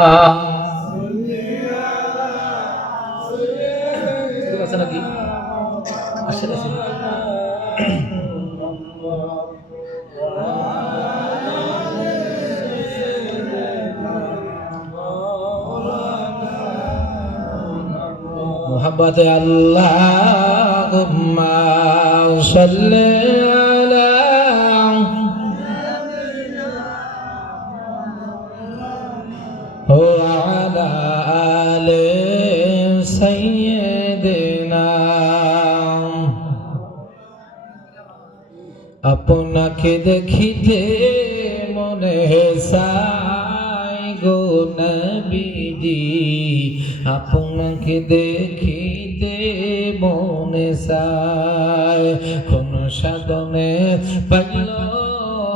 আছে নাকি আসেন আসেন মোহাম্মদ আল্লাহুম্মা সাল্লি আলা ওয়া আলা আলি সাইয়্যিদিনা। আপনাকে দেখিতে মনে চায় গো নবীজি, আপনাকে দেখিতে মনে চায়। কোন সাধনে পাইল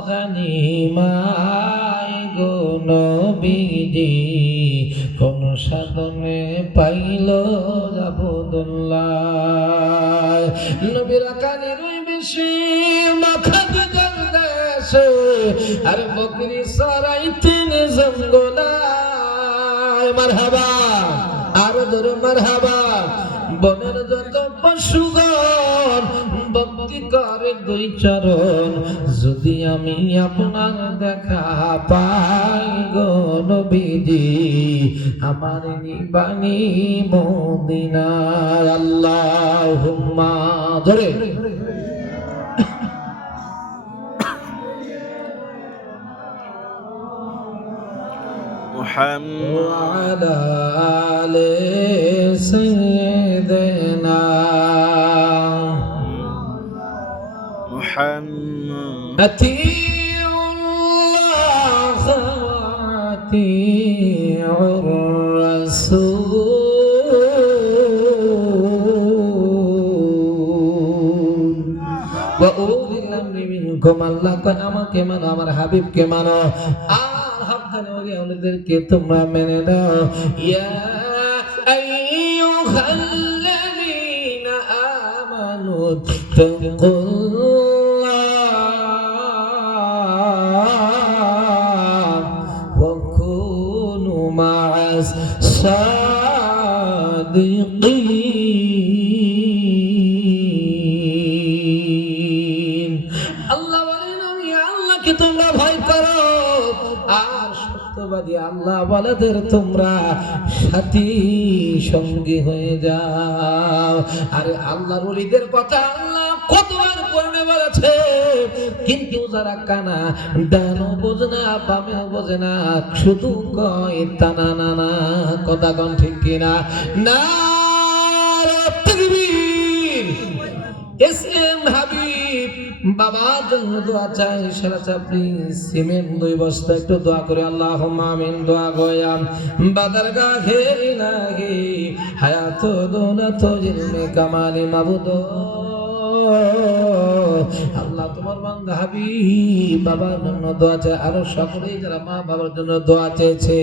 গানিমায় গো নবীজি, কোন সাধনে পাইল আবদুল্লাহ। নবীর কানে রই বেশি মাখাতে দেশে, আর বকরি সরাইতেন জঙ্গলায়। মারহাবা, আরো ধরে মারহাবা। বনের যত পশুগণ ভক্তি করে দুই চরণ, যদি আমি আপনার দেখা পাই গো নবীজি, আমার নিবানি মদিনায়। আল্লাহুম্মা ধরে محمد وعلى آل سيدنا محمد أطيعوا الله وأطيعوا الرسول وأولي الأمر منكم। আল্লাহ কয় আমাকে মানো, আমার হাবিবকে মানো, আর হাবদানে ওলি আউলিদেরকে তোমরা মেনে নাও। ইয়া আইয়ুহাল্লাযীনা আমানু তাকুল্লাহ ওয়া কুনু মা'আস সাদিকিন। আল্লাহ বলেন আল্লাহকে তোমরা ভয় করো, আর সত্যবাদী আল্লাহ ওয়ালাদের তোমরা সাথী সঙ্গী হয়ে যাও। আরে আল্লাহর ওলিদের কথা আল্লাহ কতবার কোরআনে বলেছে, কিন্তু যারা কানা, ডানও বোঝে না বামেও বোঝে না, শুধু কয় তানা নানা। কথা কোন ঠিক কিনা? নারে তাকবীর। এস এম হাবিব বাবার জন্য দোয়া চাই। সারা চাপড়ি সিমেন্ট 2 বস্তা একটু দোয়া করে আল্লাহুম্মা আমিন। দোয়া গোয়াম বাদারগা ঘেরি নাহি হায়াত দৌলত জিলমে কামালি মাবুদ। আল্লাহ তোমার বান্দা হাবিব বাবার জন্য দোয়া চাই, আরো সকলেই যারা মা বাবার জন্য দোয়া চেয়েছে,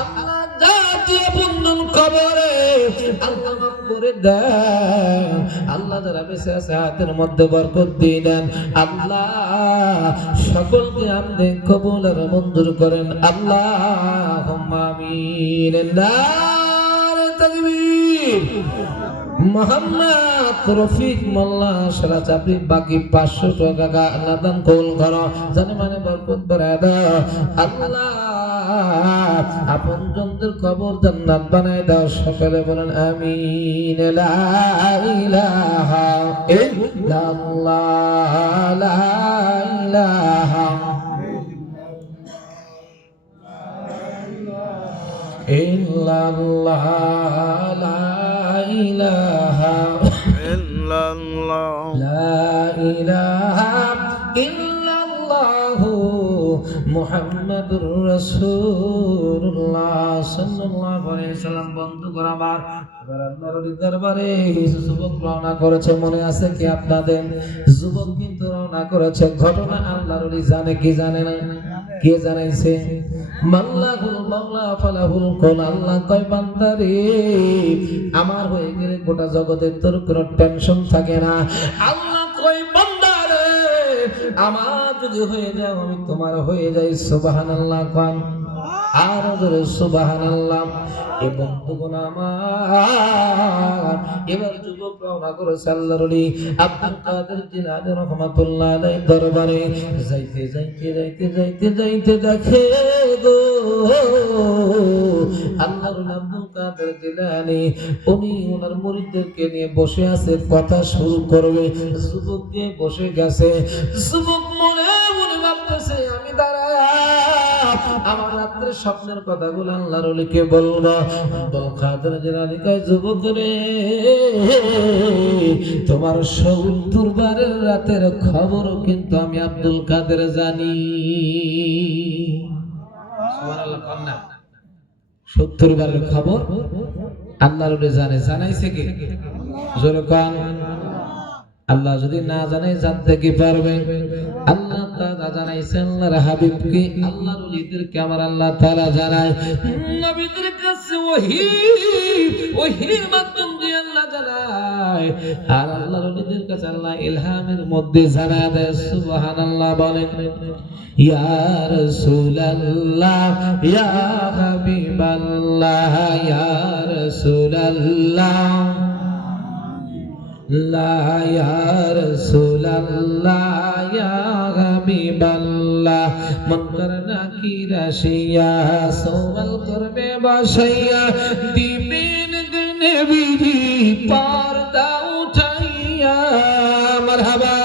আল্লাহ জাতীয় বন্ধন কবরে আল্লাহ মাফ করে দেন। আল্লাহ যারা বেঁচে আছে হাতের মধ্যে বরকত দিয়ে দেন। আল্লাহ সকলকে আপনি কবুল আর মঞ্জুর করেন। আল্লাহুম্মা আমিন। নারে তাকবীর। মোহাম্মদ রফিক মোল্লা সারা চাপড়ি বাকি 500 টাকা আল্লাহ দান কবুল করো, জানে মানে বরকত বাড়ায় দাও। আল্লাহ আপন জনদের কবর জান্নাত বানায় দাও। সকলে বলেন আমিন। লা ইলাহা ইল্লাল্লাহ, লা ইলাহা ইল্লাল্লাহ, লা ইলাহা illallah লা ইলাহা ইল্লাল্লাহু মুহাম্মাদুর রাসূলুল্লাহ সাল্লাল্লাহু আলাইহি সাল্লাম। বন্ধুগণ আমার, এবার আল্লাহর দরবারে যুবক রওনা করেছে, মনে আছে কি আপনাদের? যুবক কিন্তু রওনা করেছে, ঘটনা আল্লাহর ওলি জানে কি জানে না? কে জানাইছে? মাল্লাহুল মাওলা ফালাহুল কুন। আল্লাহ কয় বান্দারে আমার হয়ে গেলে গোটা জগতের তোর কোনো টেনশন থাকে না। আল্লাহ কয় বান্দারে আমার যদি হয়ে যাও আমি তোমার হয়ে যাই। সুবহানাল্লাহ। আর জোরে সুবহানাল্লাহ। এবং তখন আমার এবার যুবক রওনা করেছে আল্লাহর ওলি আব্দুল কাদের জিলানী রহমাতুল্লাহ আলাইহির দরবারে। যাইতে যাইতে যাইতে যাইতে যাইতে দেখে গো আল্লাহর ওলি আব্দুল কাদের জিলানী উনি ওনার মুরিদদেরকে নিয়ে বসে আছে, কথা শুরু করবে। যুবক দিয়ে বসে গেছে। যুবক মনে মনে ভাবতেছে আমি দাঁড়ায় আমার রাত্রে স্বপ্নের কথাগুলো আল্লাহর ওলিকে বলবো। আব্দুল কাদের জিলানী কয় যুবক রে, তোমার ৭০ বারের রাতের খবর কিন্তু আমি আব্দুল কাদের জানি। সুবহানাল্লাহ কন্যা ৭০ বারের খবর আল্লাহর ওলি জানে। জানাইছে কে? জোরে কোন। আল্লাহ যদি না জানাই জানতে কি পারবে? আল্লাহ তাআলা জানাইছেন আল্লাহর হাবিবকে, আল্লাহর ওলিদেরকে আমার আল্লাহ তাআলা জানায়। নবীদের কাছে ওহীর মাধ্যম দিয়ে আল্লাহ জানায়, আর আল্লাহর ওলিদের কাছে আল্লাহ ইলহামের মধ্যে জানায় দেয়। সুবহানাল্লাহ বলেন। ইয়া রাসূলুল্লাহ ইয়া হাবিবাল্লাহ ইয়া রাসূলুল্লাহ লা ইয়া রাসূলুল্লাহ ইয়া হাবিবাল্লাহ মুনকার নাকির আসিয়া সওয়াল করবে বসাইয়া দিবেন নবীজি পর্দা উঠাইয়া। মারহাবা।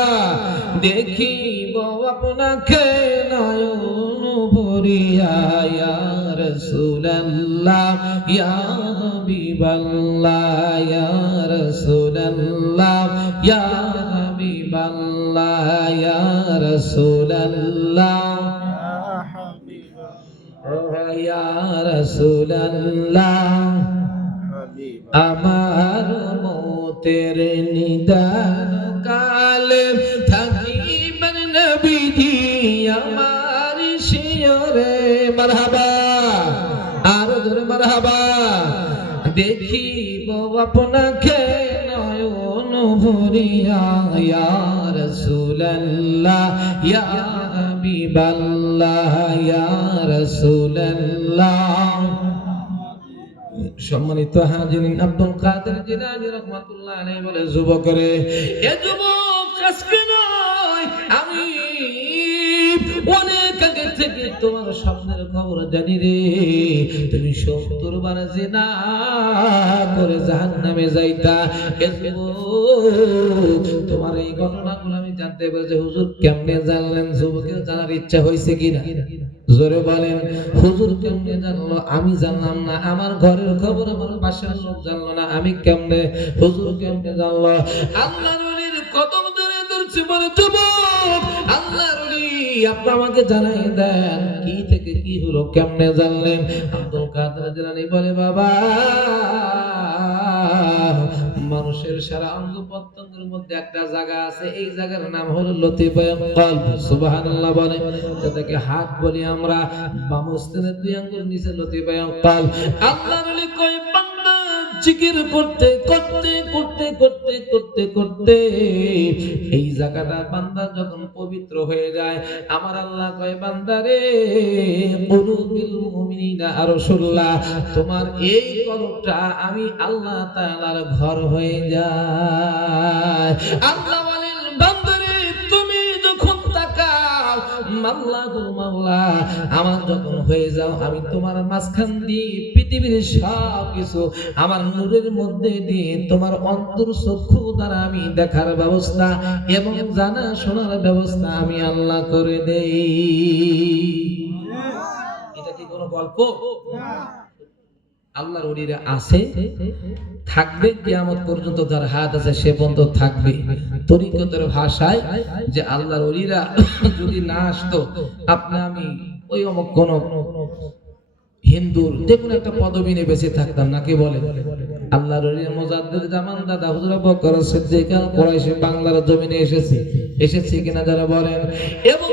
দেখিব আপনাকে নয়ন ভরিয়া ইয়া রাসূলুল্লাহ ইয়া হাবিবাল্লাহ ইয়া রাসূলুল্লাহ ইয়া হাবিবাল্লাহ ইয়া রাসূলুল্লাহ ইয়া রাসূলুল্লাহ। আমার মৌতের নিদান কালে থাকিবেন নবীজি আমার শিয়রে। মারহাবা। আর জোরে মারহাবা। দেখিব আপনাকে নয়ন ভরিয়া ইয়া রাসূলুল্লাহ ইয়া হাবিবাল্লাহ ইয়া রাসূলুল্লাহ। সম্মানিত হাজিরিন, আব্দুল কাদের জিলানী রাহমাতুল্লাহ আলাইহি বলে যুবক রে, এ যুবক আজকে নয় আমি অনেক আগে থেকে তোমার স্বপ্নের খবর জানি রে। তুমি ৭০ বার জিনা করে জাহান্নামে যাইতা। এ যুবক তোমার এই ঘটনাগুলো আমি জানতে পেরেছি। হুজুর কেমনে জানলেন? যুবকের জানার ইচ্ছা হয়েছে কিনা? জোরে বলেন। হুজুর কেমনে জানলো? আমি জানলাম না। আমার ঘরের খবর আমার পাশের লোক জানলো না, আমি কেমনে? হুজুর কেমনে জানলো? আল্লাহর ওলির কদম ধরে ধরছি বলে যুবক আল্লাহর ওলি আপনি আমাকে জানাই দেন কি থেকে কি হলো, কেমনে জানলেন? আব্দুল কাদের জিলানী বলে বাবা মানুষের সারা অঙ্গ প্রত্যঙ্গের মধ্যে একটা জায়গা আছে, এই জায়গার নাম হলো লতিফায়ে কলব। সুবহানাল্লাহ বলে। যেটাকে হাত বলি আমরা, বামস্তানের 2 আঙ্গুল নিচে লতিফায়ে কলব। আল্লাহর ওলি কয় বান্দা জিকির করতে করতে করতে করতে করতে করতে এই জায়গাটা বান্দা যখন পবিত্র হয়ে যায়, আমার আল্লাহ কয় বান্দারে কুলুবিল মুমিনিনা আরশুল্লাহ, তোমার এই কলবটা আমি আল্লাহ তাআলার ঘর হয়ে যায়। আল্লাহ বলেন বান্দারে তুমি যখন তাকাও আল্লাহুল মাওলা আমার যখন হয়ে যাও, আমি তোমার মাঝখান দিয়ে পৃথিবীর সব কিছু আমার নূরের মধ্যে দিয়ে তোমার অন্তর চক্ষু দ্বারা আমি দেখার ব্যবস্থা এবং জানা শোনার ব্যবস্থা আমি আল্লাহ করে দেই। এটা কি কোনো গল্প? আল্লাহর ওলিরা আছে, থাকবে, কিয়ামত পর্যন্ত যার হাত আছে সে পর্যন্ত থাকবে। তরিকতের ভাষায় যে আল্লাহর ওলিরা যদি না আসতো, আপনি আমি ওই অমুক কোন হিন্দুর যে কোনো একটা পদবি নিয়ে বেঁচে থাকতাম না, কি বলে? আল্লাহর ওলি মুজাদ্দিদ জামান দাদা হুজুর আবু বকর সিদ্দিক আল কুরাইশি বাংলার জমিনে এসেছে কিনা যারা বলেন। এবং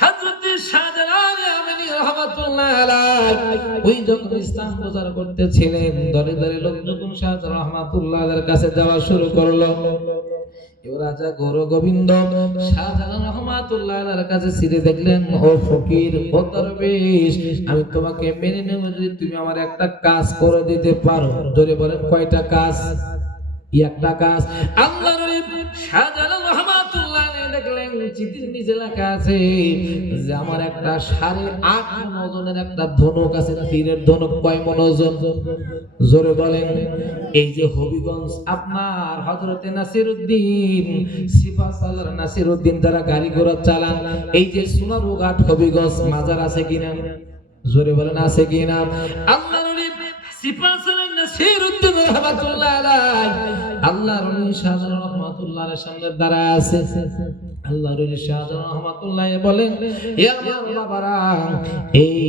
হযরত শাহজালাল আমিনী রাহমাতুল্লাহ আলাইহি ওই যখন ইসলাম প্রচার করতেছিলেন, দলে দলে লোক যখন শাহজালাল রাহমাতুল্লাহ আলাইহির কাছে যাওয়া শুরু করলো, এবার রাজা গৌর গোবিন্দ শাহজালাল রহমাতুল্লাহ আলাইহির কাছে ছিঁড়ে দেখলেন, ও ফকির, ও দরবেশ, আমি তোমাকে মেনে নেব যদি তুমি আমার একটা কাজ করে দিতে পারো। জোরে বলেন, কয়টা কাজ? একটা কাজ। আল্লাহর নবী শাহজালাল রহমাতুল্লাহ আলাইহি দেখলেন চিঠির নিচে লেখা আছে যে আমার একটা 8.5 মণ ওজনের একটা ধনুক আছে। তীরের ধনুক কয় মণ ওজন? জোরে বলেন। এই যে হবিগঞ্জ আপনার হযরতে নাসিরউদ্দিন সিপাহসালার নাসিরউদ্দিন যারা গাড়ি ঘোড়া চালান, এই যে সোনারুঘাট হবিগঞ্জ মাজার আছে কিনা? জোরে বলেন, আছে কিনা? আল্লাহর নবী সিপাহসালার নাসিরউদ্দিন রহমাতুল্লাহ আলাইহি আল্লাহর নবী শাহজালাল রহমাতুল্লাহ আলাইহির সামনে দাঁড়ায় আছে। আল্লাহর নবী শাহজালাল রহমাতুল্লাহ বলেন, হে আমার বাবারা, এই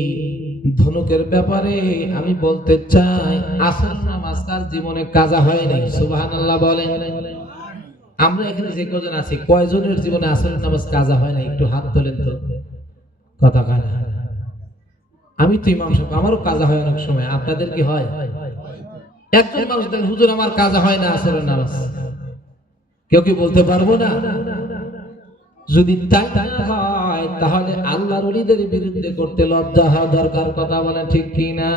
ধনুকের ব্যাপারে আমি বলতে চাই, আসর নামাজ তার জীবনে কাজা হয় নাই। সুবহানাল্লাহ বলেন। আমরা এখানে যে কজন আছি, কয়জনের জীবনে আসর নামাজ কাজা হয় নাই? একটু হাত তোলেন তো। কথা কানা, আমি তো ইমাম সাহেব, আমারও কাজা হয় অনেক সময়। আপনাদের কি হয়? একজন মানুষ দেখেন, হুজুর আমার কাজা হয় না আসরের নামাজ। কেউ কি বলতে পারবো না? যদি তাই না হয় তাহলে আল্লাহর ওলিদের বিরুদ্ধে করতে লজ্জা হওয়া দরকার। কথা বলেন ঠিক কি না?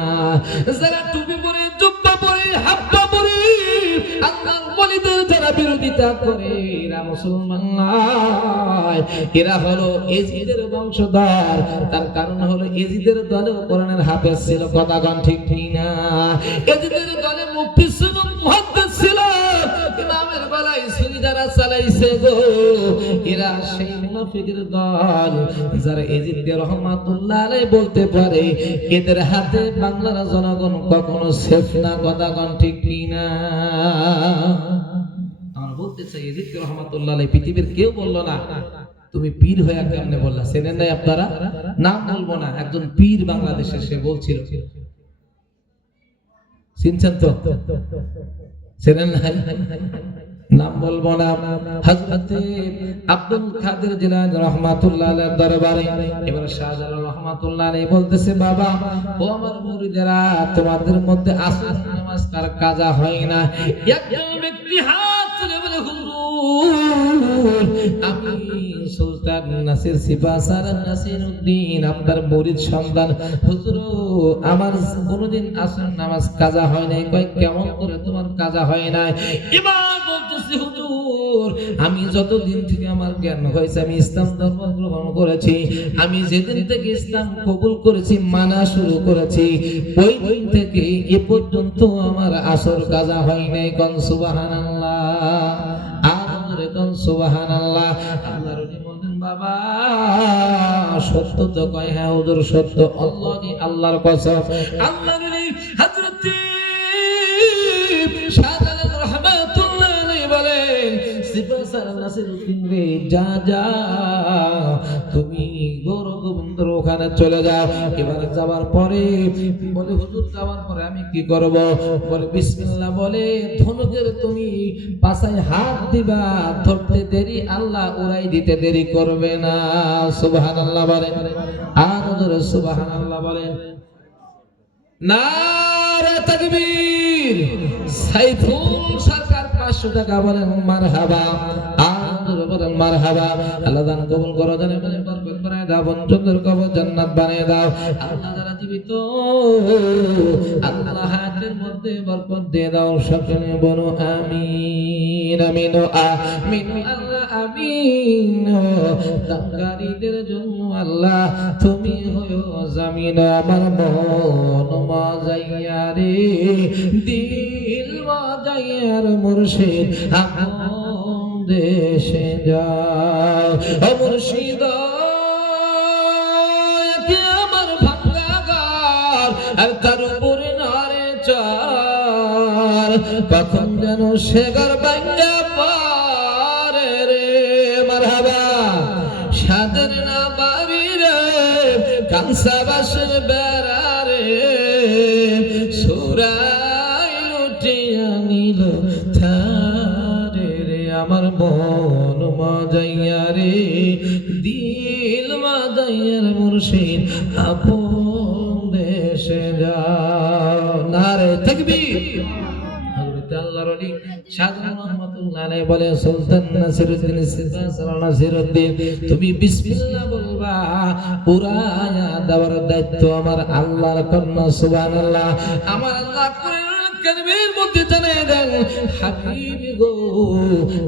যারা টুপি পরে, জুব্বা পরে, হাব্বা পরে আল্লাহর ওলিদের যারা বিরোধিতা করে, এরা মুসলমান নয়, এরা হলো এজিদের বংশধর। তার কারণ হলো এজিদের দলে কোরআনের হাফেজ ছিল। কথা বলেন ঠিক কি না? এজিদের দলে মুফতি ছিল, মুহাদ্দিস ছিল, ইমামের গলায় ছুরি যারা চালাইছে গো, এরা সেই মুনাফিকের দল যারা এজিদকে রহমাতুল্লাহ আলাইহি বলতে পারে এদের হাতে বাংলার জনগণ কখনো সেফ না। কথা কোন ঠিক কি না? আমরা বলতে চাই, এজিদকে রহমাতুল্লাহ আলাইহি পৃথিবীর কেউ বললো না তুমি পীর হয়ে কেমনে বললা। চেনেন নাই আপনারা? নাম বলবো না, একজন পীর বাংলাদেশে সে বলছিল। চিনছেন তো? চেনেন নাই? নাম বলবো না। হযরতে আব্দুল কাদের জিলানী রাহমাতুল্লাহ আলাইহির দরবারে এবার শাহজালাল রাহমাতুল্লাহ আলাইহি বলতেছে, বাবা, ও আমার মুরিদেরা, তোমাদের মধ্যে আসর নামাজ কার কাজা হয় না? একজন ব্যক্তি হাত তুলে বলে, হুজুর, আমি সুলতান নাসির সিপাহসালার নাসিরউদ্দিন আপনার মুরিদ সন্তান। হুজুর, আমার কোনদিন আসর নামাজ কাজা হয় নাই। কয়, কেমন করে তোমার কাজা হয় নাই? এবার বলতেছি, হুজুর, আমি যতদিন থেকে আমার জ্ঞান হয়েছে আমি ইসলাম ধর্ম গ্রহণ করেছি, আমি যেদিন থেকে ইসলাম কবুল করেছি, মানা শুরু করেছি, ওই দিন থেকে এ পর্যন্ত আমার আসর কাজা হয় নাই। কোন সুবহানাল্লাহ, আরে কোন সুবহানাল্লাহ। আল্লাহর নবী বলেন, বাবা সত্য তো কয়? হ্যাঁ হুজুর সত্য। আল্লাহ কি? আল্লাহর কসম। আল্লাহর নবী হযরতে শাহজালাল রাহমাতুল্লাহ আলাইহি বলেন, সিপাহসালার নাসিরউদ্দিন রে, যা যা, তুমি গৌর গোবিন্দর ওখানে চলে যাও। এবার যাওয়ার পরে বলে, হুজুর যাওয়ার পরে আমি কি করব? বলে, বিসমিল্লাহ বলে ধনুকের তুমি পাছায় হাত দিবা, ধরতে দেরি আল্লাহ উড়াই দিতে দেরি করবে না। সুবহানাল্লাহ বলেন, আর জোরে সুবহানাল্লাহ বলেন। নারে তাকবীর। সাইফুল সরকার 500 টাকা বলেন মারহাবা, আর বলেন মারহাবা। আল্লাহ দান কবুল করো, জানে বলে বরকত বানায় দাও, বঞ্চনের কবর জান্নাত বানিয়ে দাও। আল্লাহ যারা জীবিত, আল্লাহ হায়াতের মধ্যে বরকত দিয়ে দাও। সকলে বলো আমিন, আমিন, আমিন, আল্লাহ আমিন। দানকারীদের জন্য আল্লাহ তুমি হয়ো জামিন। আমার মন মাজাইয়া রে, দিল মাজাইয়ার মুর্শিদ, আপন দেশে যাও। ও মুর্শিদ, আমার ভাঙ্গা গার আর কারো পরে নারে চার, কখন যেন সে ঘর ভাঙ্গা পারে রে। মারহাবা। সাদের না বাড়ি রে, কাঁসা বাসের বেড়া রে, সুরাই লুটিয়া নিল থারে রে। আমার মন মাজাইয়া রে, দিল মাজাইয়ার মুর্শিদ, আপন দেশে যাও। নারে তাকবীর। হযরত আল্লাহ আল্লাহর ওলি শাহজালাল রহমাতুল্লাহ আলাইহি বলে সুলতান নাসিরউদ্দিন সিলসিলা নাসিরউদ্দিন তুমি বিসমিল্লাহ বলবা পুরায়া দেওয়ার দায়িত্ব আমার আল্লাহর কন্যা সুবহানাল্লাহ আমার আল্লাহ কোরআন কারীমের মধ্যে জানায় দেন হাবিবি গো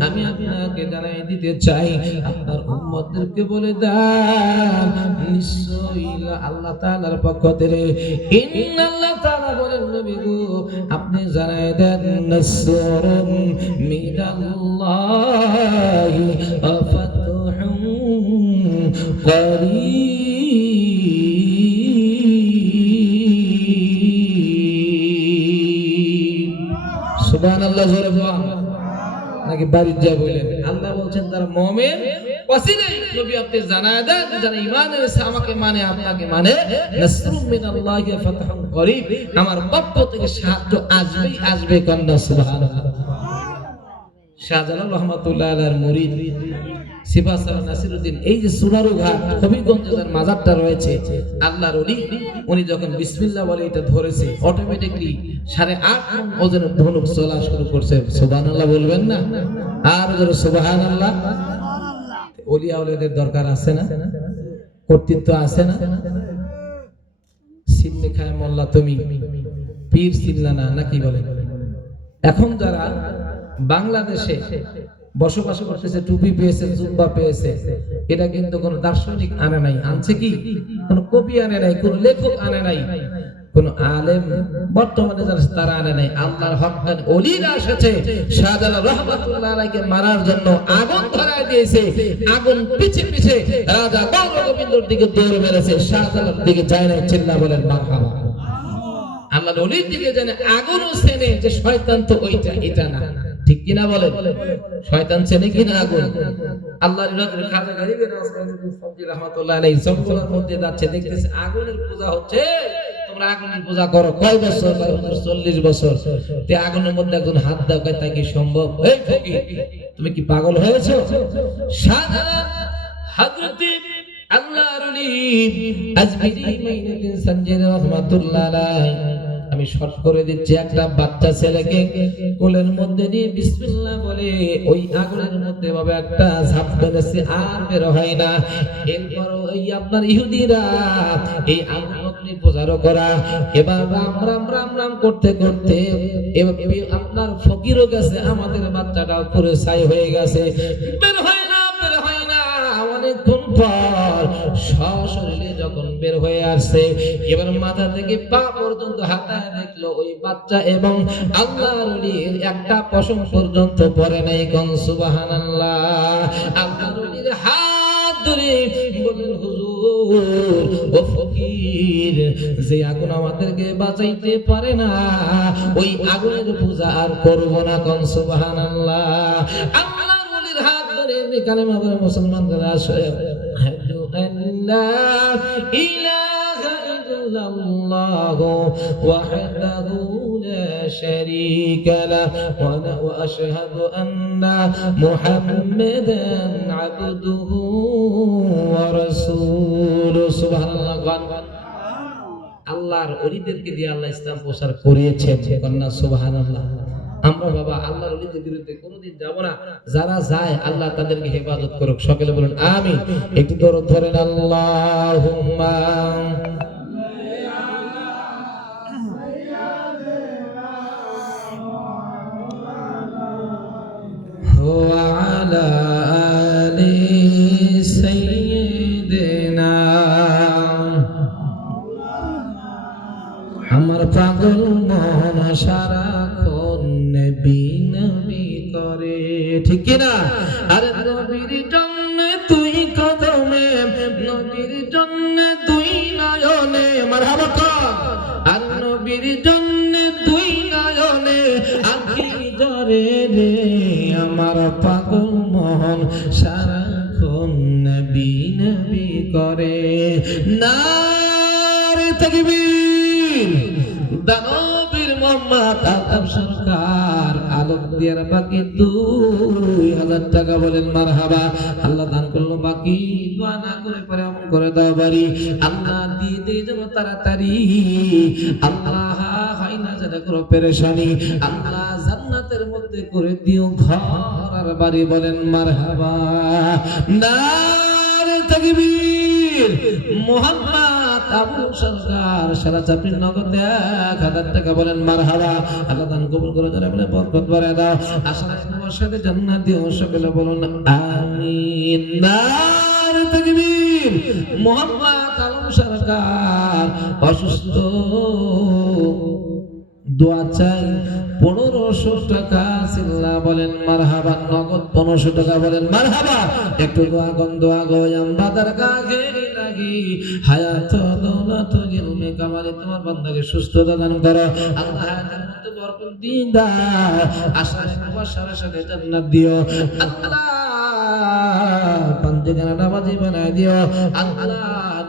আমি আপনাকে জানাই দিতে চাই আপনার উম্মতদেরকে বলে দেন নিশ্চয়ই আল্লাহ তাআলার পক্ষ থেকে ইন্নাল্লাহ তাআলা বলেন নবী গো আপনি জানাই দেন নাসরুন মিনাল্লাহি ওয়া ফাতহুন করিব সুবহানাল্লাহ জোরে বল নাকি বাড়ি যা বলেন আল্লাহ বলছেন তার মুমিন ওয়াসিলাই নবী আপনি জানায় দেন যারা ঈমান এনেছে আমাকে মানে আপনাকে মানে নাসরুম মিনাল্লাহি ওয়া ফাতহুন করিব আমার পক্ষ থেকে সাহায্য আসবেই আসবে কন্যা সুবহানাল্লাহ শাহজালাল রহমাতুল্লাহ আলাইহির মুরিদ সিফাসাল নাসিরউদ্দিন এই যে সুনারুঘাট হবিগঞ্জে যার মাজারটা রয়েছে আল্লাহর ওলি উনি যখন বিসমিল্লাহ বলে এটা ধরেছে অটোমেটিক্যালি 8.5 মণ ওজনের ধনুক চলা শুরু করছে সুবহানাল্লাহ বলবেন না আর জোরে সুবহানাল্লাহ ওলিয়া ওলিদের দরকার আছে না কর্তৃত্ব আছে না সিন্নি খায় মোল্লা তুমি পীর সিল্লা না নাকি বলে এখন যারা বাংলাদেশে বসবাস করতেছে টুপি পেয়েছে জুব্বা পেয়েছে এটা কিন্তু কোন দার্শনিক আনে নাই আনছে কি কোন কবি আনে নাই কোন লেখক আনে নাই কোন আলেম বর্তমানে যারা তারা আনে নাই আল্লাহর হক্কানি ওলিরা এসেছে শাহজালাল রহমাতুল্লাহ আলাইহিকে মারার জন্য আগুন ধরায় দিয়েছে আগুন পিছে পিছে রাজা গৌরগোবিন্দর দিকে দৌড় মেরেছে শাহজালালের দিকে যায় না চিল্লা বলেন মারহাবা আল্লাহর ওলির দিকে জানে আগুনও চেনে যে শয়তান তো ওইটা এটা না ঠিক কিনা বলেন শয়তান চেনে কিনা আগুন আল্লাহর রাজের খাজা গরিবের রাসূল রাহমাতুল্লাহ আলাইহি জঙ্গলের মধ্যে যাচ্ছে দেখতেছে আগুনের পূজা হচ্ছে তোমরা আগুনের পূজা করো কয় বছর 40 বছর তে আগুনের মধ্যে একজন হাত দাও কয় তা কি সম্ভব এই ফকির তুমি কি পাগল হয়েছো শাহজালাল হযরত আল্লাহর ওলি আজমিরি মাইনুদ্দিন সঞ্জয় রহমাতুল্লাহ আলাইহি আমি শর্ট করে দিচ্ছি একটা বাচ্চা ছেলেকে কোলের মধ্যে নিয়ে বিসমিল্লাহ বলে ওই আগুনের মধ্যে ভাবে একটা ঝাঁপ মেরেছে আর বের হয় না এরপর ওই আপনার ইহুদিরা এই আগুনকে পূজারো করা এবার রাম রাম রাম রাম করতে করতে আপনার ফকিরও গেছে আমাদের বাচ্চাটাও পুরো ছাই হয়ে গেছে বের হয় না অনেকক্ষণ পর সশরীরে যখন বের হয়ে আসছে এবার মাথা থেকে পা পর্যন্ত হাতায় দেখলো ওই বাচ্চা এবং আল্লাহর ওলির একটা পশম পর্যন্ত পরে নাই কোন সুবহানাল্লাহ আল্লাহর ওলির হাত ধরে বলেন হুজুর ও ফকির যে আগুন আমাদেরকে বাঁচাইতে পারে না ওই আগুনের পূজা আর করব না কোন সুবহানাল্লাহ আল্লাহর ওলির হাত ধরে কালেমা পড়ে মুসলমান করে আসে আশহাদু আল্লা ইলাহা ইল্লাল্লাহ ওয়াহদাহু লা শারীকা লাহু ওয়া আশহাদু আন্না মুহাম্মাদান আবদুহু ওয়া রাসূলুহু সুবহানাল্লাহ আল্লাহর ওলিদেরকে দিয়ে আল্লাহ ইসলাম প্রচার করিয়েছেন কন্যা সুবহানাল্লাহ আমরা বাবা আল্লাহর ওলিদের বিরুদ্ধে কোনোদিন যাব না যারা যায় আল্লাহ তাদেরকে হেফাজত করুক সকলে বলুন আমিন একটু দরুদ ধরেন আল্লাহুম্মা ওয়া আলা আলি সাইয়্যিদিনা আমার পাগল মন সারাক্ষণ নবী নবী করে ঠিক কি না আরে নবীর জন্য তুই কদমে নবীর জন্য তুই নয়নে মারহাবা কর আর নবীর জন্য তুই নয়নে আখি জরে রে আমার পাগল মন সারাক্ষণ নবী নবী করে নারে তাকবীর দানবীর মোহাম্মদ আদম সরকার আলোক দিয়ার বাকি 2000 টাকা বলেন মারহাবা আল্লাহ দান করলো বাকি দোয়া না করে পরে আমল করে দাও বাড়ি আল্লাহ দিয়ে দে যেন তাড়াতাড়ি আল্লাহ হয় না যেন কোনো পেরেশানি আল্লাহ জান্নাত জান্নাতের মধ্যে করে দিও ঘর আর বাড়ি, বলেন মারহাবা। নারে তাকবীর। মোহাম্মদ আবু সরকার সারা চাপড়ির নগদ 1000 টাকা, বলেন মারহাবা। আল্লাহ দান কবুল করে যারা বলে বরকত বাড়ায় দাও, আশা রাখি তোমার সাথে জান্নাত দিও, সকলে বলুন আমিন। নারে তাকবীর। মোহাম্মদ আলম সরকার অসুস্থ, দোয়া চাই 1500 টাকা, সিল্লা বলেন মারহাবা। নগদ 1500 টাকা, বলেন মারহাবা। একটু দোয়া কম, দোয়া গোয়াম বাদার কাগে লাগি হায়াত দৌলত ইলমে কামালে তোমার বান্দাকে সুস্থতা দান করো আল্লাহ, হায়াতের মধ্যে বরকত দিয়ে দাও, আশায় মুবাশশারের সাথে জান্নাত দিও আল্লাহ, পাঞ্জেখানা নামাজি বানায় দিও আল্লাহ,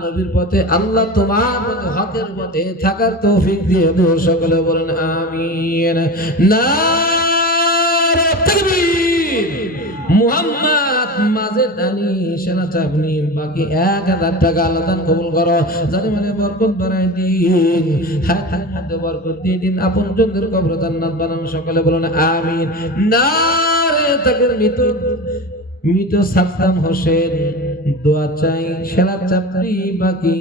নবীর পথে আল্লাহ তোমার পথে হকের পথে থাকার তৌফিক দিয়ে দিও, সকলে বলেন আমিন। নারে তাকবীর। মুহাম্মদ মাজেদানি সেনা চাপনি বাকি 1000 টাকা, আল্লাহ দান কবুল করো, জানি মানে বরকত বাড়াই দিন, হায়াতের মধ্যে বরকত দিয়ে দিন, আপন জনদের কবর জান্নাত বানান, সকলে বলেন আমিন। নারে তাকবীর। মৃত সাদ্দাম হোসেন দোয়া চাই, সেরা চাপড়ি বাকি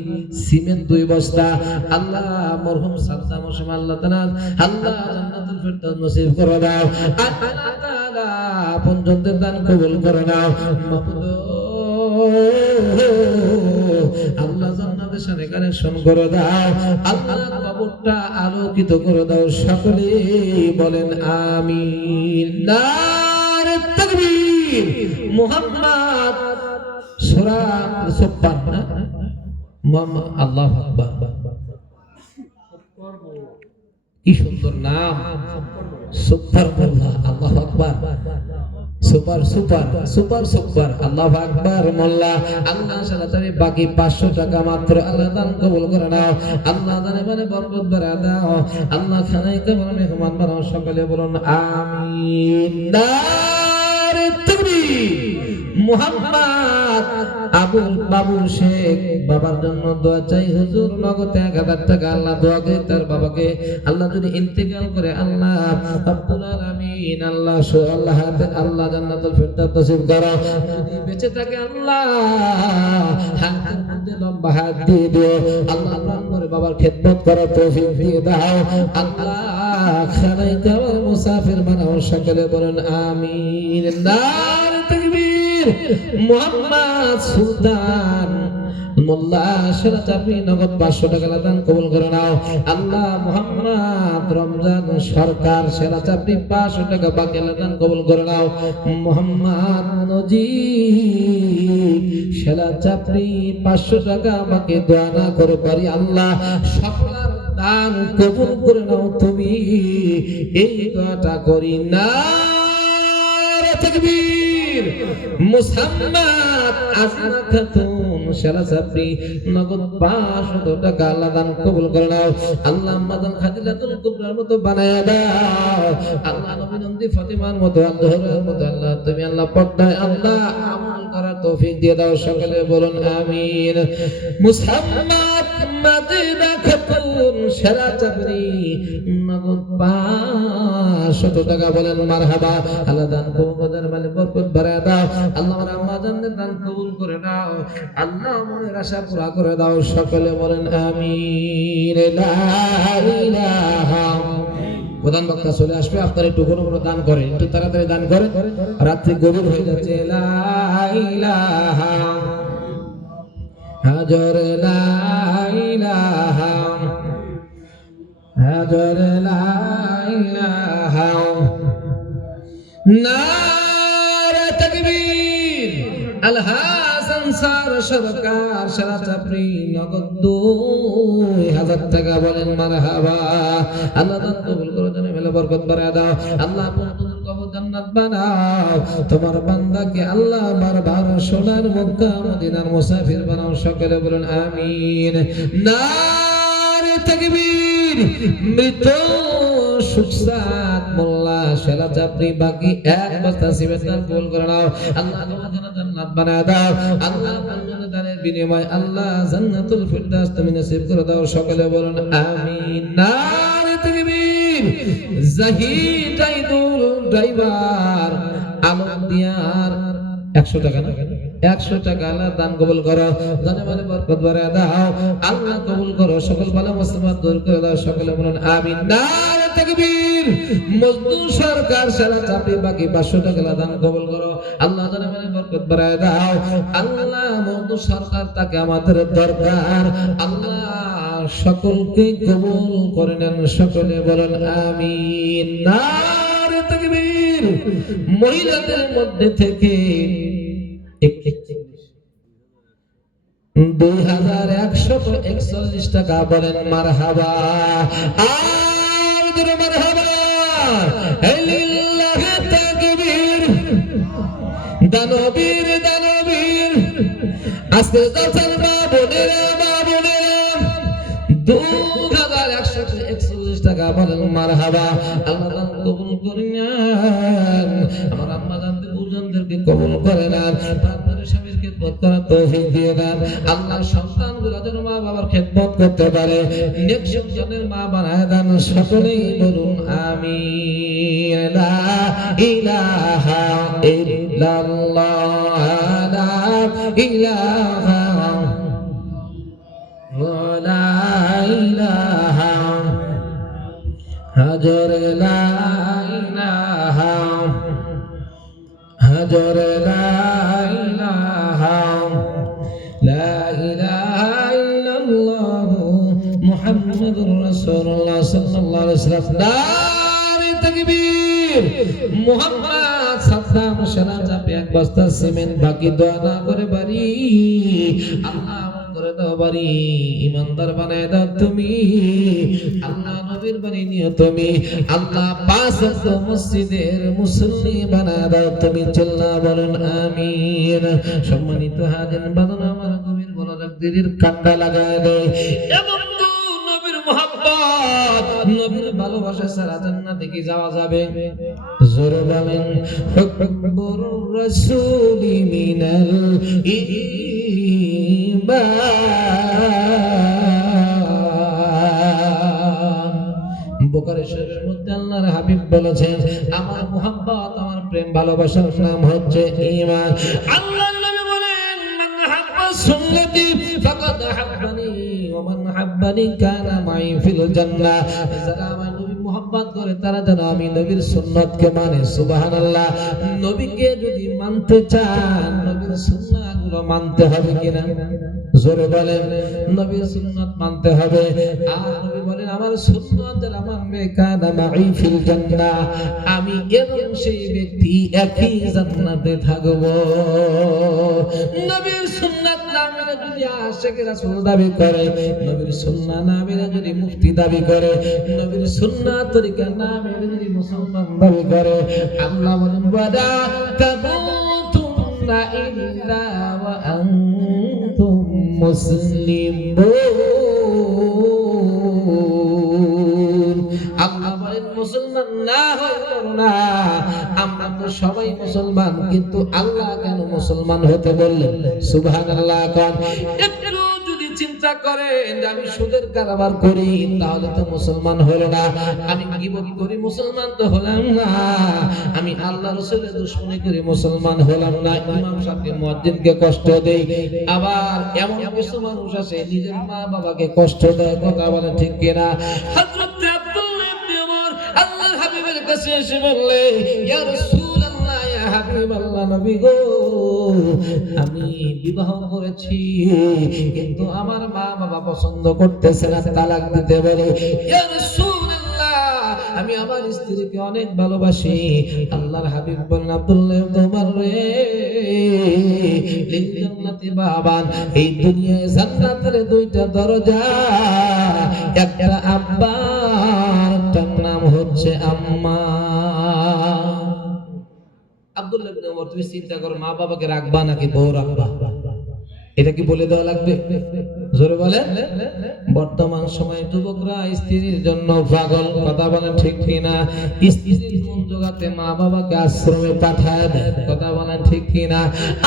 সিমেন্ট 2 বস্তা, আল্লাহ মরহুম সাদ্দাম হোসেন আল্লাহ জান্নাতুল ফেরদাউস নসিব করে দাও, আল্লাহ তাআলা আপন জনদের দান কবুল করে নাও মাবুদ, আল্লাহ জান্নাতের সাথে কানেকশন করে দাও, আল্লাহ কবরটা আলোকিত করে দাও, সকলে বলেন আমিন। নারে তাকবীর। মুহাম্মদ সূরা সুপার না মুহাম্মদ, আল্লাহু আকবার, কি সুন্দর নাম, সুপার মোল্লা, আল্লাহু আকবার, সুপার সুপার সুপার সুপার, আল্লাহু আকবার মোল্লা। আল্লাহ সালাতে বাকি 500 টাকা মাত্র, আল্লাহ দান কবুল করে নাও, আল্লাহ দানে মানে বরকত বাড়া দাও, আল্লাহ খানায় কবর মেহমান বানাও, সকলে বলুন আমিন। নারে তাকবীর। মুহাম্মদ আবুল বাবুল শেখ বাবার জন্য দোয়া চাই, হুজুর নগদ 1000 টাকা, আল্লাহ দোয়া করে তার বাবাকে আল্লাহ যদি ইন্তেকাল করে আল্লাহ রব্বুল আলামিন আল্লাহ আল্লাহ জান্নাতুল ফেরদাউস নসিব করো, যদি বেঁচে থাকে আল্লাহ হায়াতের মধ্যে লম্বা হায়াত দিয়ে দিও, আল্লাহ প্রাণ ভরে বাবার খেদমত করার তৌফিক দিয়ে দাও, আল্লাহ খানায় যাওয়ার মুসাফির বানাও, সকলে বলেন আমিন। নারে তাকবীর। মুহাম্মদ সুলতান মোল্লা সেরা চাপড়ি নগদ 500 টাকা, দান কবুল করে নাও আল্লাহ। মুহাম্মদ রমজান সরকার সেরা চাপড়ি 500 টাকা বাকি, আল্লাহ দান কবুল করে নাও। মুহাম্মদ নজিব সেরা চাপড়ি 500 টাকা বাকি, দোয়া না করে পারি আল্লাহ, সকলের দান কবুল করে নাও তুমি, এই দোয়াটা করি। নারে তাকবীর। মুসাম্মাদ আজমা খাতুন সেরা চাপড়ি নগদ 500 টাকা, আল্লাহ দান কবুল করে নাও আল্লাহ, মাদান খাদিজাতুল কুবরার মতো বানায়া দাও আল্লাহ, নবী নন্দি ফাতিমার মতো, আল্লাহর মতো আল্লাহ তুমি আল্লাহ পর্দায় আল্লাহ আমল করার তৌফিক দিয়ে দাও, সকলে বলুন আমিন। মুসাম্মাদ মাদিনা খাতুন সেরা চাপড়ি নগদ 500 টাকা, বলেন মারহাবা, আল্লাহ দান কবুল মানে বরকত বাড়ায় দাও আল্লাহ, আমার আম্মা জানদের দান কবুল করে দাও আল্লাহ, মনের আশা পুরা করে দাও, সকলে বলেন আমিন। লা ইলাহা। প্রধান বক্তা চলে আসবে, আপনারা একটু কোনো কোনো দান করেন, একটু তাড়াতাড়ি দান করেন, রাত্রি গভীর হয়ে যাচ্ছে। লা ইলাহা হাজর, লা ইলাহা হাজর, লা ইলাহা। নারে তাকবীর। আলহাসান স্যার সরকার সেরা চাপড়ি নগদ 2000 টাকা, বলেন মারহাবা, আল্লাহ দান কবুল করে জানে মেলে বরকত বাড়ায় দাও আল্লাহ, তোমার কবর জান্নাত বানাও, তোমার বান্দাকে আল্লাহ বারবার সোনার মক্কা মদিনার মুসাফির বানাও, সকলে বলেন আমিন। নারে তাকবীর। মৃত সুখসাদ মোল্লা সেরা চাপড়ি বাকি 1 বস্তা সিমেন্ট দান কবুল করে নাও আল্লাহ, তোমার জান্নাত বানায় দাও আল্লাহ, আপনার দানের বিনিময় আল্লাহ জান্নাতুল ফেরদাউস তুমি নসিব করে দাও, সকলে বলুন আমিন। নারে তাকবীর। জাহিদ জাইদুল ড্রাইভার আলম দিয়ার 100 টাকা না 100 টাকা আল্লাহ দান কবুল করো, জানে মানে বরকত বাড়ায় দাও, আল্লাহ কবুল করো, সকল ভালো মুসলমান দূর করে দাও, সকলে বলুন আমিন। নারে তাকবীর। মজনু সরকার সারা চাপি বাকি 500 টাকা আল্লাহ দান কবুল করো, আল্লাহ জানে মানে বরকত বাড়ায় দাও, আল্লাহ মজনু সরকার তাকে আমাদের দরকার, আল্লাহ সকলকে কবুল করে নেন, সকলে বলুন আমিন। নারে তাকবীর। মহিলাদের মধ্যে থেকে 2141 টাকা বলেন মারহাবা, আর জোরে মারহাবা। লিল্লাহি তাকবীর। দানবীর দানবীর আজকে দর্শন মা বোনেরা 2141 টাকা বলেন মারহাবা, আল্লাহ দান কবুল করে নেন, আমার আম্মা জানতে বুঝানদেরকে কবুল করে নেন, তারপরে স্বামীর খেদমত করার তৌফিক দিয়ে দেন, আল্লাহ সন্তানগুলো যেন মা বাবার খেদমত করতে পারে, নেক সন্তানের মা বানায় দেন, সকলেই বলুন আমিন। লা ইলাহা ইল্লাল্লাহ, লা ইলাহা লা ইলাহা হাজর, লা ইলাহা হাজর, লা ইলাহা লা ইলাহা ইল্লাল্লাহ মুহাম্মাদুর রাসূলুল্লাহ সাল্লাল্লাহু আলাইহি ওয়াসাল্লাম। নারে তাকবীর। মুহাম্মদ সাদ্দাম সেনা চাপে এক বস্তা সিমেন্ট বাকি দোয়া না করে বাড়ি, আল্লাহ করে দাও বাড়ি, ইমানদার বানায় দাও তুমি, আল্লাহ নবীর বাড়ি নিও তুমি, আল্লাহ 5 ওয়াক্ত মসজিদের মুসল্লি বানায় দাও তুমি, চল্লা বলুন আমিন। সম্মানিত হাজির বাদন আমার কবির বলা রাখদির কান্ডা লাগায় দেয়, এবং নবীর মুহাব্বত নবীর ভালোবাসা ছাড়া জান্নাতে কি যাওয়া যাবে? জোরে বলেন হুব্বুর রাসূলি মিনাল বুখারী শরীফের মধ্যে আল্লাহর হাবিব বলেছেন, আমার মুহাব্বত আমার প্রেম ভালোবাসার নাম হচ্ছে ঈমান। আল্লাহর নবী বলেন, মান হাব্বা সুন্নতি ফাকাদ হাব্বানি ওয়া মান হাব্বানি কানা মাই ফিল জান্নাহ। যারা আমার নবী মুহাব্বত করে তারা যেন আমি নবীর সুন্নতকে মানে। সুবহানাল্লাহ। নবীকে যদি মানতে চান নবীর সুন্নাহগুলো মানতে হবে কিনা? জোরে বলেন, নবীর সুন্নাত মানতে হবে। আর নবী বলেন, আমার সুন্নাত যারা মানবে কানা মাই ফিল জান্নাহ, আমি এবং সেই ব্যক্তি একই জান্নাতে থাকব। নবীর সুন্নাত না মেনে যদি আশিকে রাসূল দাবি করে, নবীর সুন্নাহ না মেনে যদি মুফতি দাবি করে, নবীর সুন্নাহ তরিকা না মেনে যদি মুসলমান দাবি করে, আল্লাহ বলেন ওয়াদা তামুতুন্না ইল্লা ওয়া আনতুম মুসলিমুন। আল্লাহ বলেন মুসলমান না হয়ে না, আমরা তো সবাই মুসলমান, কিন্তু আল্লাহ কেন মুসলমান হতে বললেন? সুবহানাল্লাহ। কোন একটু যদি চিন্তা করেন যে আমি সুদের কারবার করি তাহলে তো মুসলমান হলো না, আমি গীবত করি মুসলমান তো হলাম না, আমি আল্লাহ রাসূলের দুশমনি করি মুসলমান হলাম না, ইমাম সাহেবকে মুয়াজ্জিনকে কষ্ট দেই, আবার এমন কিছু মানুষ আছে নিজের মা বাবাকে কষ্ট দেয়, কথা বলে ঠিক কিনা? হযরত আব্দুল্লাহ ইবনে ওমর আল্লাহর হাবিবের কাছে এসে বললে, ইয়া রাসূলুল্লাহ, ইয়া হাবিবাল্লাহ, নবী গো, আমি বিবাহ করেছি কিন্তু আমার মা বাবা পছন্দ করতেছে না, তালাক দিতে বলে। ইয়া রাসূলুল্লাহ, আমি আমার স্ত্রীকে অনেক ভালোবাসি। আল্লাহর হাবিব বলেন, আব্দুল্লাহ ইবনে ওমর রে, লিল জান্নাতি বাবান, এই দুনিয়ায় জান্নাতের দুইটা দরজা, একটা আব্বা, আরেকটার নাম হচ্ছে আম্মা। আব্দুল্লাহ ইবনে ওমর, তুমি চিন্তা করো, মা বাবাকে রাখবা নাকি বউ রাখবা? এটা কি বলে দেওয়া লাগবে? জোরে বলেন। বর্তমান সময়ে যুবকরা স্ত্রীর জন্য পাগল, কথা বলেন ঠিক কিনা? স্ত্রীর মন জোগাতে মা বাবাকে আশ্রমে পাঠায় দেয়, কথা বলেন ঠিক কিনা?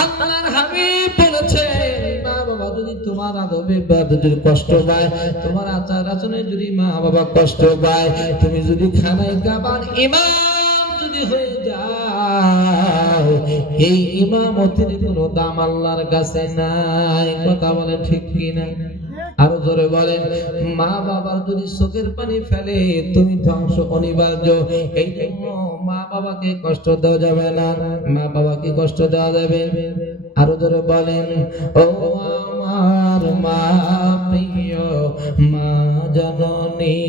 আল্লাহর হাবিব বলেছেন, মা বাবা যদি তোমার আদবে যদি কষ্ট পায়, তোমার আচার আচরণে যদি মা বাবা কষ্ট পায়, তুমি যদি খানায় কাবার ইমাম যদি হয়ে যাও, এই ইমামতির কোনো দাম আল্লাহর কাছে নাই। কথা বলেন ঠিক কি না? আরো জোরে বলেন। মা বাবার যদি চোখের পানি ফেলে, তুমি ধ্বংস অনিবার্য। এই জন্য মা বাবাকে কষ্ট দেওয়া যাবে না। মা বাবাকে কষ্ট দেওয়া যাবে। আরো জোরে বলেন। ও আমার মা প্রিয় মা জননী,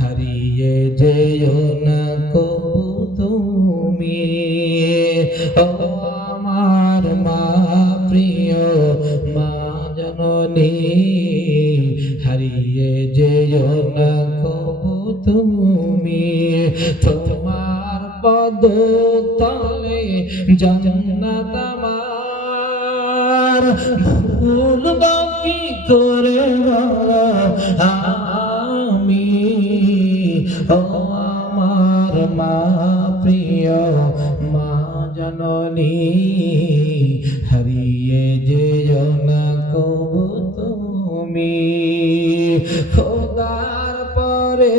হারিয়ে যেও না কবু তুমি। ও আমার মা প্রিয় মা জননী, হারিয়ে যেও না কবু তুমি। তোমার পদ তলে জান্নাত আমার, ভুলব কি করে আমি। ও আমার মা প্রিয় মা জননী, হারিয়ে যেও না কবু তুমি। খোদার পরে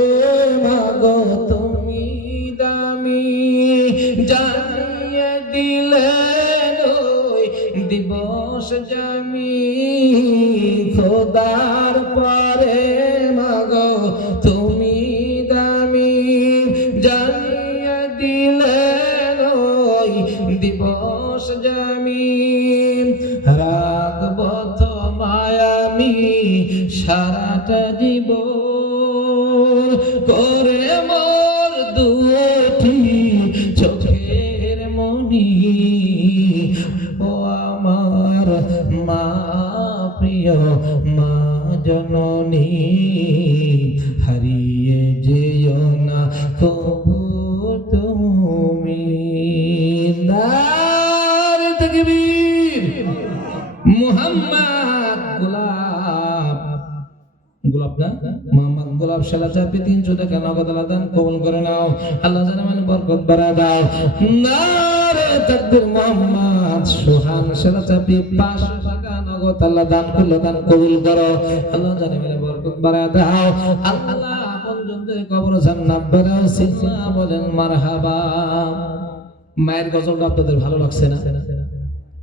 মাগো তুমি দামি, জানিয়ে দিলেন ওই দিবস জামি। খোদার পরে মাগো তুমি দামি, জানিয়ে দিলেন ওই দিবস জামি। রাখব তোমায় আমি সারাটা জীবন, করে মোর দুটি চোখের মনি। ও আমার মা প্রিয় মা জননী, হারিয়ে যেও না কবু তুমি। নারে তাকবীর। মুহাম্মদ গোলাপ, গোলাপ না মোহাম্মদ গোলাপ শালা চাপি 300 টাকা নগদ আল্লাহ দান কবুল করে নাও। আল্লাহ যেন মানে বরকত বাড়া দাও। নারে তাকবীর। মোহাম্মদ সোহান শালা চাপি 500 টাকা নগদ আল্লাহ দান করলো, দান কবুল করো। আল্লাহ যেন মানে বরকত বাড়া দাও। আল্লাহ আপনজনদের কবর জান্নাত বাড়াও। সিলসিলা বলেন মারহাবা। মায়ের গজলটা আপনাদের ভালো লাগছে না?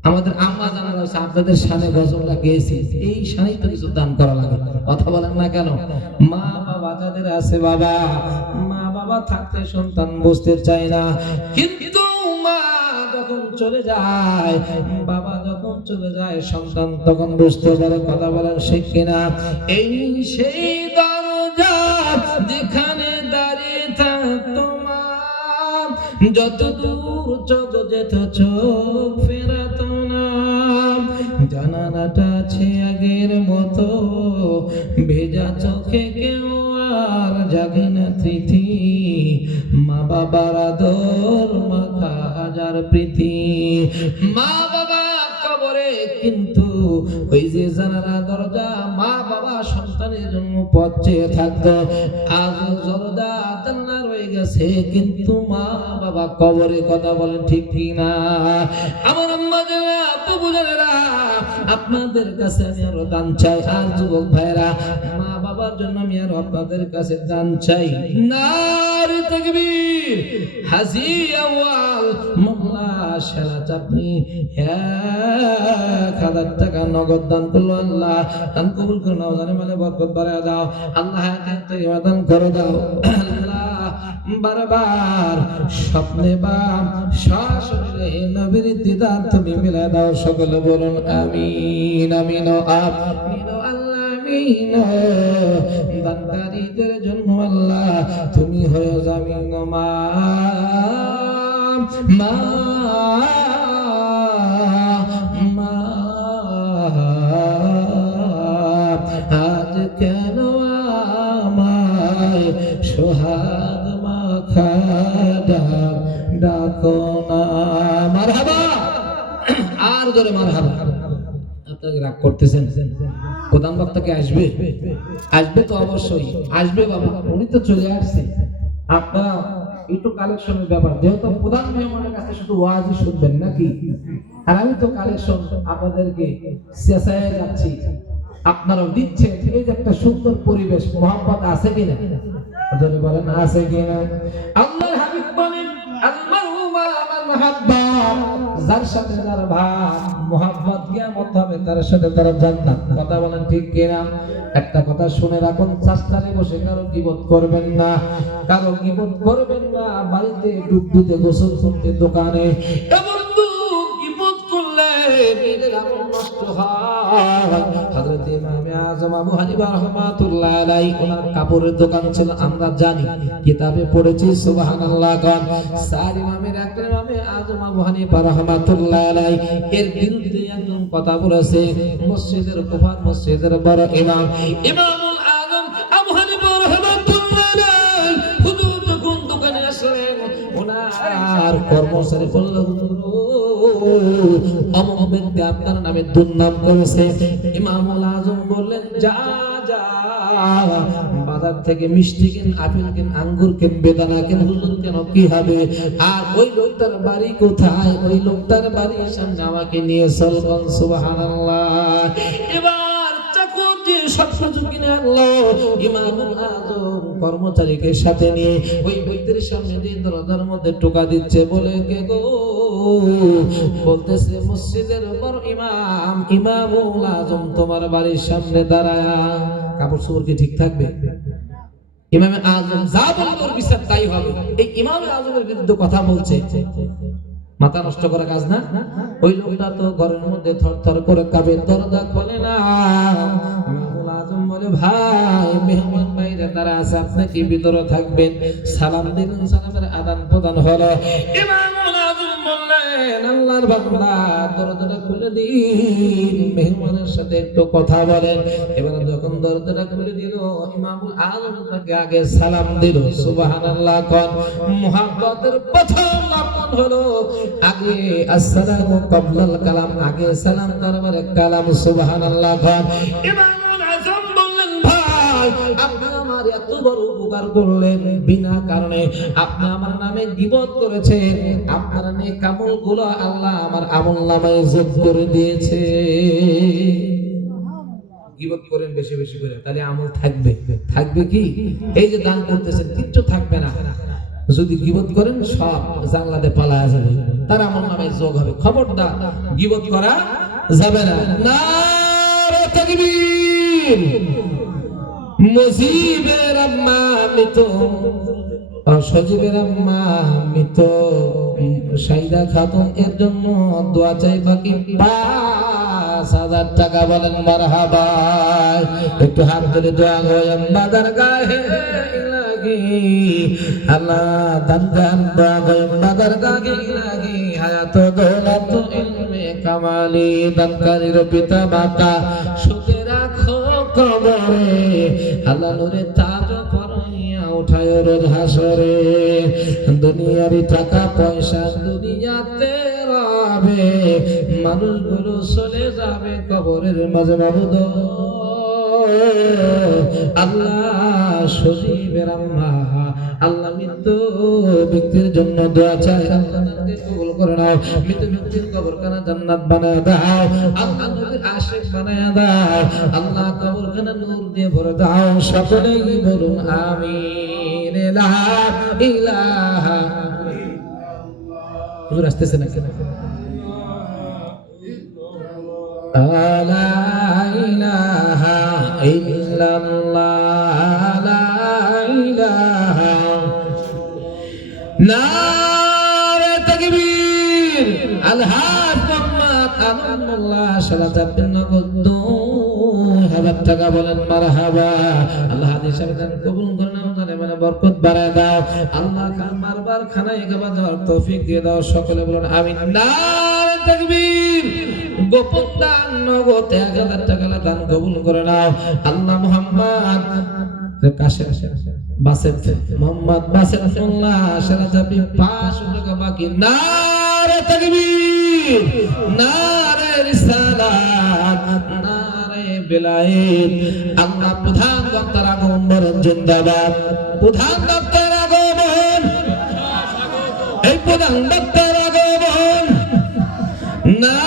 আমাদের আম্মা জানারা হচ্ছে আপনাদের শানে গজলটা গেয়েছি, এই শানেই তো কিছু দান করা লাগে। কথা বলেন না কেন? মা বাবা যাদের আছে, বাবা মা বাবা থাকতে সন্তান বুঝতে চায় না, কিন্তু মা যখন চলে যায়, বাবা যখন চলে যায়, সন্তান তখন বুঝতে পারে। কথা বলেন ঠিক কিনা? এই সেই দরজা যেখানে দাঁড়িয়ে থাকতো মা, যত দূর চোখ যেত চোখ ফেরাতো না। জানালাটা আছে আগের মতো, ভেজা চোখে কেউ আর জাগে না স্মৃতি। মা বাবার আদর মাখা হাজার প্রীতি। মা বাবা কবরে, কিন্তু ওই যে জানালা দরজা, মা বাবা সন্তানের জন্য পথ চেয়ে থাকতো। আজ দরজা জানালা রয়ে গেছে, কিন্তু মা বাবা কবরে। কথা বলেন ঠিক কি না? আমার আম্মা জানেরা, আব্বু জানেরা, আপনাদের কাছে আমি আরো দান চাই। আর যুবক ভাইরা, মা বাবার জন্য আমি আরো আপনাদের কাছে দান চাই। নারে তাকবীর। হাজী আউয়াল মোল্লা শালা চাপনি 1000 টাকা নগদ দান করলো। আল্লাহ দান কবুল করে নাও, জানে মানে বরকত বাড়ায় দাও। আল্লাহ হায়াতের তৈবা দান করে দাও। আল্লাহ বারবার স্বপ্নে বা সশরীরে নবীর দিদার তুমি মিলায় দাও। সকলে বলুন আমিন। আমিন ও আমিন ও আল্লাহ আমিন। দানকারীদের জন্য আল্লাহ তুমি হয়ে জামিন। মা মা মা, আজ কেন আমায় সোহাগ মাখা ডাকো না। মারহাবা। আর জোরে মারহাবা। আপনারা রাগ করতেছেন? প্রধান বক্তাকে আসবে, আসবে তো অবশ্যই আসবে বাবা, উনি তো চলে আসছে। আপনারা একটু কালেকশনের ব্যাপার, যেহেতু প্রধান মেহমানের কাছে শুধু ওয়াজই শুনবেন নাকি? আর আমি তো কালেকশন আপনাদেরকে চেঁচায়ে যাচ্ছি, আপনারাও দিচ্ছেন। এই যে একটা সুন্দর পরিবেশ, মোহাম্মত আছে কিনা? যদি বলেন আছে কিনা? আল্লাহর হাবিব বলেন আল মারহু মা মান মাহাব্বা, যার সাথে যার ভাব মোহাব্বত কিয়ামত হবে তার সাথে তার জান্নাত। কথা বলেন ঠিক কিনা? একটা কথা শুনে রাখুন, চাষতালে বসে কারো গীবত করবেন না, কারো গীবত করবেন না। বাড়িতে ডুব দিতে, গোসল করতে, দোকানে, এমন গীবত করলে নিজের আমল নষ্ট হয়। হযরত ইমাম আযম আবু হানিফা রাহমাতুল্লাহ আলাইহি, ওনার কাপড়ের দোকান ছিল, আমরা জানি, কিতাবে পড়েছি। সুবহানাল্লাহ। কোন চার ইমামের এক ইমামে আযম আবু হানিফা রাহমাতুল্লাহ আলাইহি এর বিরুদ্ধে একজন কথা বলেছে। মসজিদের কুফার মসজিদের বড় ইমাম ইমামুল আযম আবু হানিফা রাহমাতুল্লাহ আলাইহি হুজুর যখন দোকানে আসলেন, ওনার কর্মচারী বলল, অমুক ব্যক্তি আপনার নামে দুর্নাম করেছে। ইমামুল আযম বললেন, যা যা বাজার থেকে মিষ্টি কেন, আপেল কেন, আঙ্গুর কেন, বেদানা কেন। হুজুর কেন, কি হবে? আর ওই লোকটার বাড়ি কোথায়? ওই লোকটার বাড়ির সামনে আমাকে নিয়ে চল। সুবহানাল্লাহ। এবার চাকর যে সবকিছু কিনে আনলো, ইমামুল আযম কর্মচারীকে সাথে নিয়ে ওই ব্যক্তির সামনে দিয়ে দরজার মধ্যে টোকা দিচ্ছে। বলে, কে গো? বলতেছে, মসজিদের বড় ইমাম ইমামুল আযম তোমার বাড়ির সামনে দাঁড়ায়। কাপড় চোপড় কি ঠিক থাকবে? ইমামে আযম যা বলবে ওর বিচার তাই হবে। এই ইমামে আযমের বিরুদ্ধে কথা বলছে, মাথা নষ্ট করা কাজ না? ওই লোকটা তো ঘরের মধ্যে থরথর করে কাঁপে, দরজা খোলে না। ইমামুল আযম বলে, ভাই মেহমান বাইরে দাঁড়া আছে, আপনি কি ভিতরে থাকবেন? সালাম দিলেন, সালামের আদান প্রদান হলো। ইমামুল আযম বললেন, আল্লাহর বান্দা দরজাটা খুলে দিন, মেহমানের সাথে একটু কথা বলেন। এবার যখন দরজাটা খুলে দিল, ইমামুল আযম তাকে আগে সালাম দিল। সুবহানাল্লাহ। কোন মুহাব্বতের প্রথম লক্ষণ হলো আগে আসসালামু ক্বাবলাল কালাম, আগে সালাম তারপরে কালাম। সুবহানাল্লাহ। কোন ইমামুল আযম বললেন, ভাই আপনি আমার এত বড় উপকার করলেন, বিনা কারণে আপনি আমার নামে গীবত করেছেন, আপনার নেক আমলগুলো আল্লাহ আমার আমলনামায় যোগ করে দিয়েছে। গীবত করেন বেশি বেশি করে, তাহলে আমল থাকবে। থাকবে কি? এই যে দান করতেছেন, কিচ্ছু থাকবে না। যদি গীবত করেন সব জানলাতে পালায়া যাবে, তার আমলনামায় যোগ হবে। খবরদার গীবত করা যাবে না। নারে তাকবীর। মুজিবের আম্মা মৃত, সজীবের আম্মা মৃত সাইদা খাতুন এর জন্য দোয়া চাই, বাকি 5,000 টাকা। বলেন মারহাবা। একটু হাত ধরে দোয়া হয়, আম্মা দরগাহে ইলাহি আল্লাহ দান দান দোয়া হয়, আম্মা দরগাহে ইলাহি হায়াত দৌলত ইলমে কামালি দানকারীর পিতা মাতা সুখে রাখো কবরে, আল্লাহ নূরে তাজ পরাইয়া উঠায় রোজ হাসরে। দুনিয়ারি টাকা পয়সা দুনিয়াতে রবে, মানুষগুলো চলে যাবে কবরের মাঝে মাবুদ। আল্লাহ সজীবের আম্মা, আল্লাহ মৃত ব্যক্তির জন্য দোয়া চাই, আল্লাহ তাকে কবুল করে নাও। মৃত ব্যক্তির কবরখানা জান্নাত বানায় দাও, আল্লাহ নবীর আশিক বানায় দাও, আল্লাহ কবরখানা নূর দিয়ে ভরে দাও। সকলেই বলুন আমিন। লা ইলাহা ইল্লাল্লাহ। হুজুর আসতেছে না কেন? লা ইলাহা ইল্লাল্লাহ, লা ইলাহা। নারে তাকবীর। আলহাজ মুহাম্মদ আমিনুল্লাহ সালাত নগদ 2,000 টাকা। বলেন মারহাবা। আল্লাহ হাদিস শরীফ কবুল করে নাও, জানে মানে বরকত বাড়ায় দাও। আল্লাহ খান বারবার খানায় খাবার দেওয়ার তৌফিক দিয়ে দাও। সকলে বলুন আমিন। নারে তাকবীর। গোপন দান নগদ 1,000 টাকা দান কবুল করে নাও। আল্লাহ মুহাম্মদ কাশে বাসেত মোহাম্মদ বাসেতুল্লাহ সালাতাবি 500 টাকা বাকি। নারে তাকবীর, নারে রিসালাত, নারে বেলায়েত। আল্লাহ প্রধান বক্তার আগমন জিন্দাবাদ, প্রধান বক্তার আগমন, এই প্রধান বক্তার আগমন। না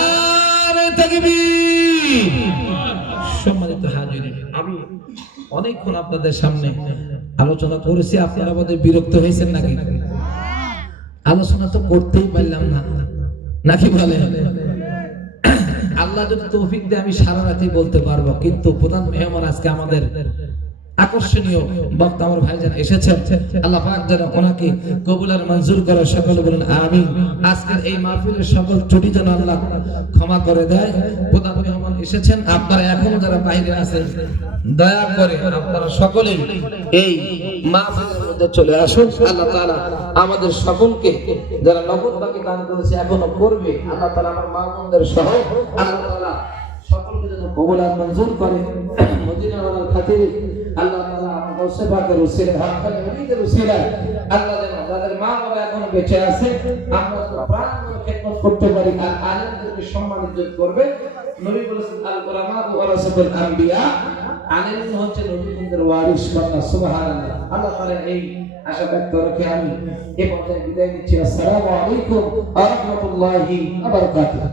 অনেকক্ষণ আপনাদের সামনে আলোচনা করেছি, আপনারা বোধহয় বিরক্ত হয়েছেন নাকি? আলোচনা তো করতেই পারলাম না, নাকি বলে? আল্লাহ যদি তৌফিক দেয় আমি সারা রাতই বলতে পারবো, কিন্তু প্রধান মেহমান আজকে আমাদের আকর্ষণীয় বক্তা আমার ভাইজান এসেছেন, আল্লাহ পাক যেন ওনাকে কবুল আর মঞ্জুর করে, সকলে বলেন আমিন। আজকের এই মাহফিলের সকল ত্রুটি যেন আল্লাহ ক্ষমা করে দেয়। প্রধান মেহমান এসেছেন, আপনারা এখনো যারা বাইরে আছেন দয়া করে আপনারা সকলেই এই মাহফিলের মধ্যে চলে আসুন। আল্লাহ তাআলা আমাদের সকলকে যারা নগদ বাকি দান করেছে এখনো করবে, আল্লাহ তাআলা আমার মা বোনদের সহ আল্লাহ তাআলা সকলকে যেন কবুল আর মঞ্জুর করে। মদিনা ওয়ালার খাতিরে আল্লাহ তাআলা আমার গাউসে পাকের উসিলা হাক্কানি ওলিদের উসিলা আল্লাহ যেন যাদের মা বাবা এখনো বেঁচে আছে আমরা তো প্রাণ ভরে খেদমত করতে পারি, আর আলেমদেরকে সম্মান ইজ্জত করবে। নবী বলেছেন আল উলামা ওয়ারাসাতুল আম্বিয়া, আলেম হচ্ছে নবীদের ওয়ারিস। সুবহানাল্লাহ। আল্লাহ তাআলা এই আশা ব্যক্ত রেখে আমি এই পর্যায়ে বিদায় নিচ্ছি। আসসালামু আলাইকুম ওয়া রাহমাতুল্লাহি ওয়া বারাকাতুহু।